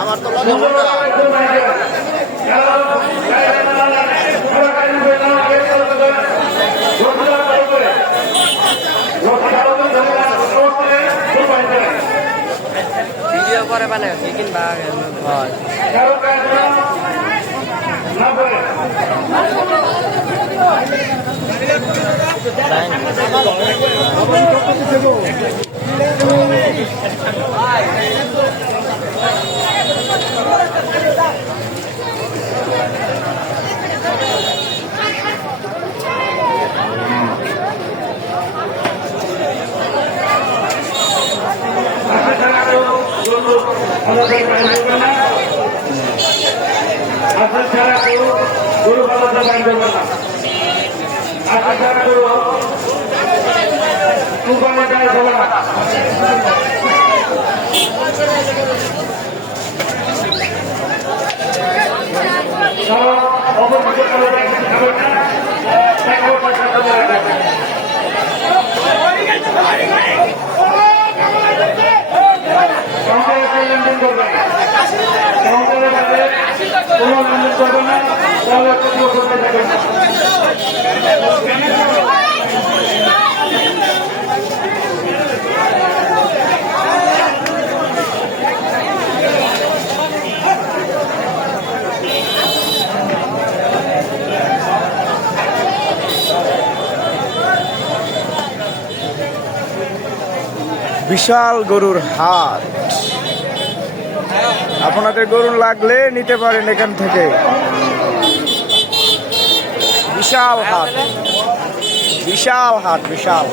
আমার তো লাগে ভিডিও করে বানায় কিংবা আশা ছাড়া কেউ গরু পালন করবে না। আশা ছাড়া কেউ কুরবানি দেয় হবে না। কারণ অবশ্যই করে খাবে না, একবার পয়সা দেওয়া যাবে। লেনদেন করবে কোনো লেনদেন করবে না, তাহলে কেউ করতে যাবে না। বিশাল গরুর হাট। আপনাদের গরু লাগলে নিতে পারেন এখান থেকে। বিশাল হাট, বিশাল হাট, বিশাল।